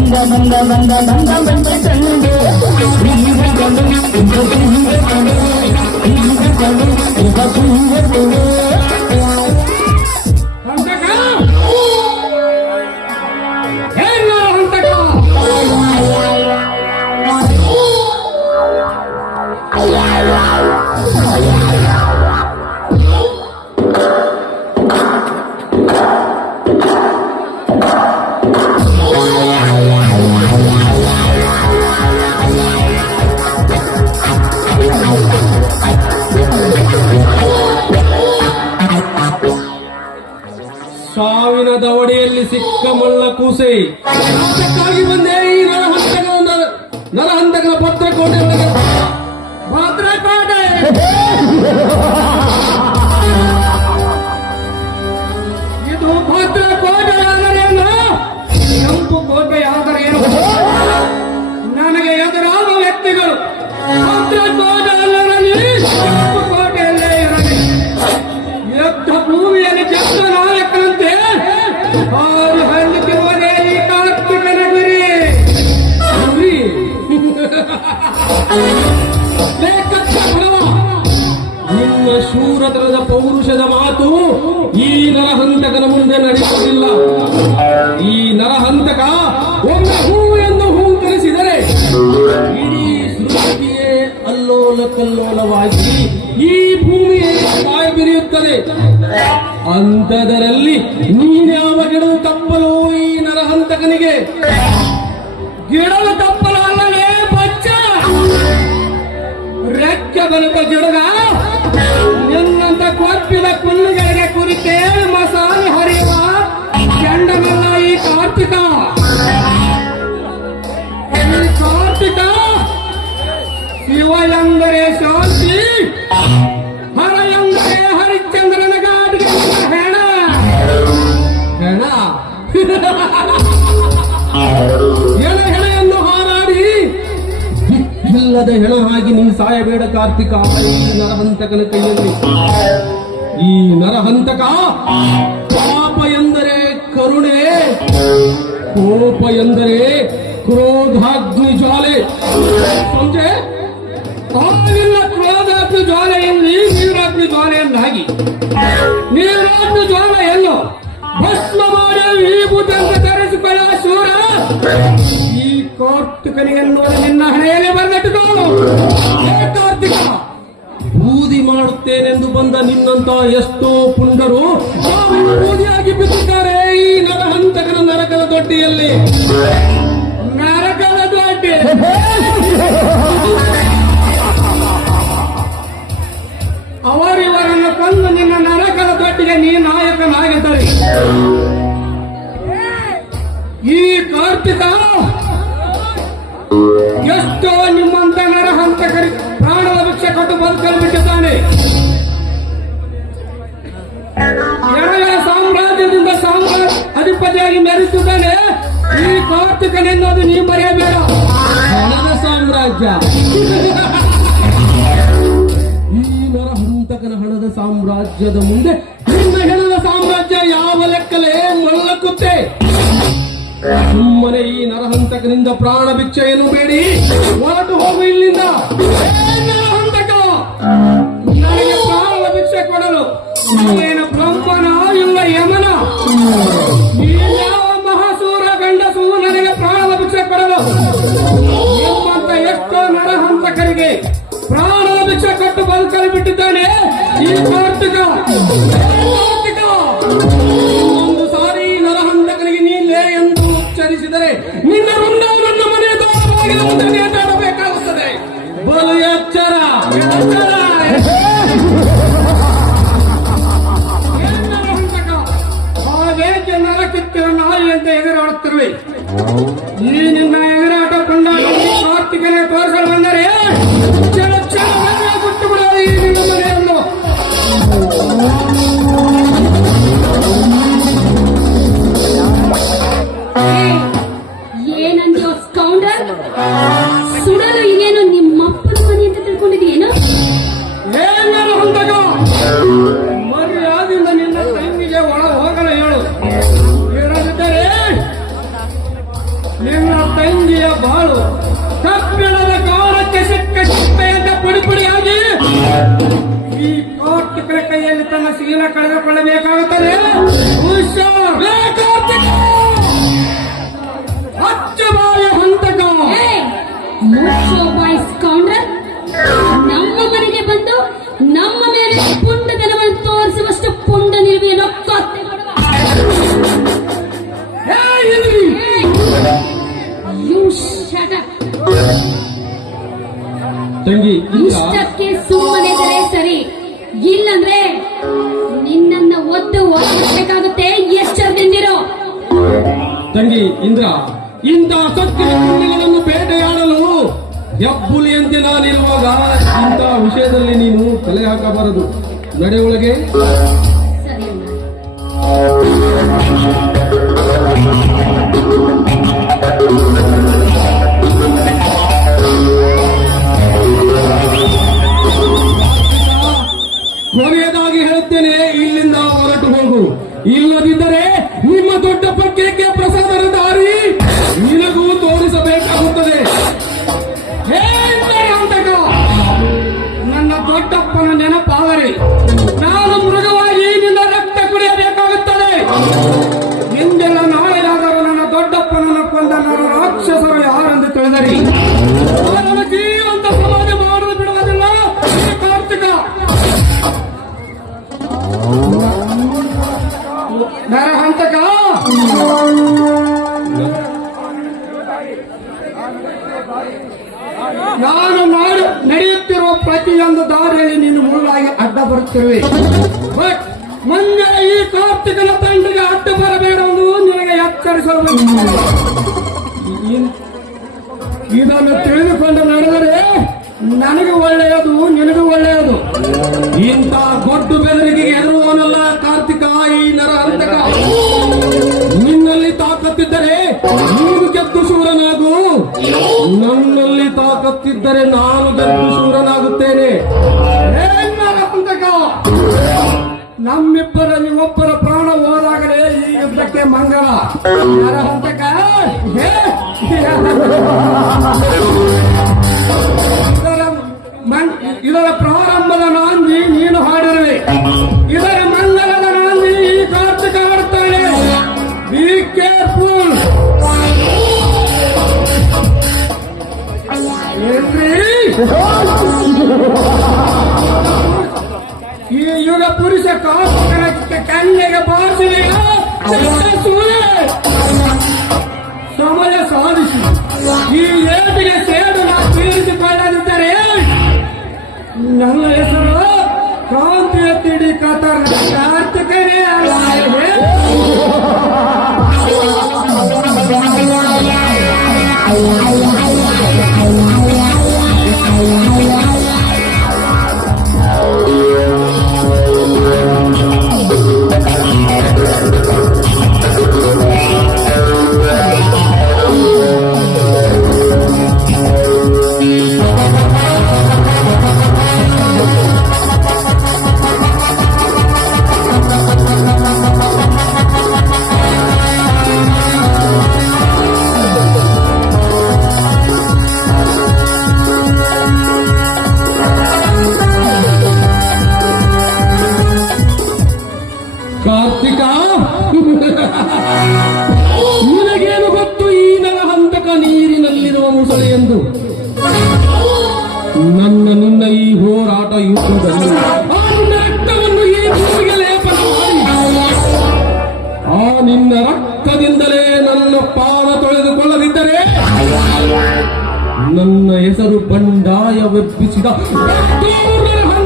ಬಂದ ಬಂದ ಬಂದ ಬಂದ ಬಂದ ಕಂಡು ಈಗ ಕಂಡು ಈಗ ಈಗ ಕಂಡು ಈಗ ಸಾವಿನ ದವಡೆಯಲ್ಲಿ ಸಿಕ್ಕ ಮಳ್ಳ ಕೂಸೆ. ಅದಕ್ಕಾಗಿ ಬಂದೆ ಈ ನರಹಂತಕನ ನರ- ಹಂತಗಳ ಭದ್ರಕೋಟೆ ಭದ್ರಕೋಟೆ. ಕಲ್ಲೋಲವಾಗಿ ಈ ಭೂಮಿಯ ಕಾಯಿ ಬಿರಿಯುತ್ತದೆ. ಅಂತದರಲ್ಲಿ ನೀನ್ಯಾವ ಗಿಡವು ತಪ್ಪಲು ಈ ನರಹಂತಕನಿಗೆ ಗಿಡವು ಹರ ಎಂದರೆ ಹರಿಶ್ಚಂದ್ರನ ಗಾಡಿಗೆ ಹೆಣ ಹೆಣ ಹೆಣ ಹೆಣ ಎಂದು ಹಾರಾಡಿ ಇಲ್ಲದ ಹೆಣ ಆಗಿ ನೀ ಸಾಯಬೇಡ ಕಾರ್ತಿಕ. ಈ ನರಹಂತಕನ ಕೈಯಲ್ಲಿ. ಈ ನರಹಂತಕ ಪಾಪ ಎಂದರೆ ಕರುಣೆ, ಕೋಪ ಎಂದರೆ ಕ್ರೋಧಾಗ್ನಿ ಜ್ವಾಲೆ ಸಂಜೆ ಕ್ರೋಧಾಗ್ನಿ ಜ್ವಾಲೆಯಲ್ಲಿ ನೀರಾಗ್ನಿ ಜ್ವಾಲೆಯನ್ನಾಗಿ. ನೀರಾಗ್ನಿ ಎಲ್ಲೋ ಭಸ್ಮ ಮಾಡಿ ಈ ಬುದ್ಧಂತ ತರಿಸಿಕೊಳ್ಳ ಶೂರ ಈ ಕಾರ್ತಿಕನಿಗೆ ನೋಡಿ ನಿನ್ನ ಹಣೆಯಲ್ಲಿ ಬಂದಿಟ್ಟುಕೊಂಡು ಕಾರ್ತಿಕ, ಬೂದಿ ಮಾಡುತ್ತೇನೆಂದು ಬಂದ ನಿನ್ನಂತ ಎಷ್ಟೋ ಪುಂಡರು ಬೂದಿಯಾಗಿ ಬಿದ್ದಿದ್ದಾರೆ ಈ ನರಹಂತಕನ ನರಕದ ದೊಡ್ಡಿಯಲ್ಲಿ ನರಕದ ದೊಡ್ಡಿ ಅವರಿವರನ್ನು ತಂದು ನಿನ್ನ ನರಕದ ತೊಟ್ಟಿಗೆ ನೀ ನಾಯಕನಾಗಿದ್ದರೆ. ಈ ಕಾರ್ತಿಕ ಎಷ್ಟೋ ನಿಮ್ಮಂತ ನರಹಂತಕರಿ ಪ್ರಾಣದ ಭಿಕ್ಷೆ ಕೊಟ್ಟು ಬದುಕಲು ಬಿಟ್ಟಿದ್ದಾನೆ. ಎಳೆಯ ಸಾಮ್ರಾಜ್ಯದಿಂದ ಸಾಮ್ರಾಜ್ಯ ಅಧಿಪತಿಯಾಗಿ ಮೆರೆಸಿದ್ದಾನೆ ಈ ಕಾರ್ತಿಕನೆನ್ನೋದು ನೀ ಮರೆಯಬೇಡ. ಸಾಮ್ರಾಜ್ಯ ಸಾಮ್ರಾಜ್ಯದ ಮುಂದೆ ನಿನ್ನ ಸಾಮ್ರಾಜ್ಯ ಯಾವ ಲೆಕ್ಕಲೇ ಮಲ್ಲಕ್ಕುತ್ತೆ ಸುಮ್ಮನೆ ಈ ನರಹಂತಕನಿಂದ ಪ್ರಾಣ ಭಿಕ್ಷೆಯನ್ನು ಬೇಡಿ. ಹೊರಟು ಹೋಗು ಇಲ್ಲಿಂದ. ನರಹಂತಕ! ನನಗೆ ಪ್ರಾಣ ಭಿಕ್ಷೆ ಕೊಡಲು ಏನು ಬ್ರಹ್ಮನ? ಇಲ್ಲ ಯಮನ? ಮಹಾಸೂರ ಗಂಡಸು ನನಗೆ ಪ್ರಾಣ ಭಿಕ್ಷೆ ಕೊಡಲು? ನಿಮ್ಮಂತ ಎಷ್ಟೋ ನರಹಂತಕರಿಗೆ ಭಿಕ್ಷೆ ಕೊಟ್ಟು ಬದುಕಲು ಬಿಟ್ಟಿದ್ದಾನೆ ಈ ಕಾರ್ತಿಕ ಒಂದು ಸಾರಿ ನರಹಂತಗಳಿಗೆ ನೀಲೇ ಎಂದು ಉಚ್ಚರಿಸಿದರೆ ನಿನ್ನ ನನ್ನ ಮನೆ ಮುಂದೆ ನೇತಾಡಬೇಕಾಗುತ್ತದೆ ಬಲು ಎಚ್ಚರ ನರಕಿತ್ತಿರ ನಾಯಿಯಂತೆ ಎದುರಾಡುತ್ತಿರುವೆ? ಈ ಸುಡಲು ಇನ್ನೇನು ನಿಮ್ಮಪ್ಪನ ಮನೆ ಅಂತ ತಿಳ್ಕೊಂಡಿದೀಯೇನು ನಿನ್ನ ಒಳ ಹೇಳು. ನಿನ್ನ ತಂಗಿಯ ಬಾಳು ಈ ಕೈಯಲ್ಲಿ ತನ್ನ ಶೀಲ ಕಳೆದುಕೊಳ್ಳಬೇಕಾಗುತ್ತದೆ. ಪುಂಡತನವನ್ನು ತೋರಿಸುವಷ್ಟು ಪುಂಡ ನಿಲುವೆಯನ್ನು. ತಂಗಿ ಇಷ್ಟಕ್ಕೆ ಸುಮ್ಮನೆ ಸರಿ. ಇಲ್ಲಂದ್ರೆ ನಿನ್ನನ್ನ ಒದ್ದು ಓಡಿಸಬೇಕಾಗುತ್ತೆ ಎಚ್ಚರದಿಂದಿರೋ ತಂಗಿ ಇಂದ್ರ ಇಂಥ ಸತ್ತಿನ ಪುಂಡಗಳನ್ನು ಬೇಟೆಯಾಡಲು ಹೆಬ್ಬುಲಿಯಂತೆ ನಾನಿರುವಾಗ ಇಂಥ ವಿಷಯದಲ್ಲಿ ನೀನು ತಲೆ ಹಾಕಬಾರದು ನಡೆಯೊಳಗೆ ಸರಿ ಅಡ್ಡ ಬರುತ್ತಿರುವೆ ಬಟ್ ಈ ಕಾರ್ತಿಕನ ತಂಡಿಗೆ ಅಡ್ಡ ಬರಬೇಡುವುದು ನಿನಗೆ ಎಚ್ಚರಿಸಲು ಇದನ್ನು ತಿಳಿದುಕೊಂಡು ನಡೆದರೆ ನನಗೆ ಒಳ್ಳೆಯದು, ನಿನಗೂ ಒಳ್ಳೆಯದು. ಇಂಥ ಗೊಡ್ಡು ಬೆದರಿಗೆ ಎದುರುವವನಲ್ಲ ಕಾರ್ತಿಕ, ಈ ನರ ಹಂತಕ. ನಿನ್ನಲ್ಲಿ ತಾಕತ್ತಿದ್ದರೆ ನೀನು ಗೆದ್ದು ಶೂರನಾಗು ನನ್ನಲ್ಲಿ ತಾಕತ್ತಿದ್ದರೆ ನಾನು ಇದರ ಪ್ರಾರಂಭದ ನಾಂದಿ ನೀನು ಹಾಡಿರುವೆ. ಇದರ ಮಂಗಲದ ನಾಂದಿ ಈ ಕಾರ್ತಿಕ ಹಾಡುತ್ತಾನೆ ಬಿ ಕೇರ್ಫುಲ್ ಈ ಯುಗ ಪುರುಷ ಕಾರ್ತಿಕನ ಕನ್ಯೆಗೆ ಬಾರಿಸಿದೆಯಾ? ಸೂರ್ಯ ಸಮಯ ಸಾಧಿಸಿ ಈ ಏಟಿಗೆ ಸೇಡು ನಾ ತೀರಿಸಿಕೊಳ್ಳದಿದ್ದರೆ ನನ್ನ ಹೆಸರು ಕ್ರಾಂತಿಯ ತಿಡಿ ಕತರ್ ಕಾರ್ತಿಕನೇ ಅಲ್ಲ ನನ್ನ ಹೆಸರು ಬೆತ್ತೂರರ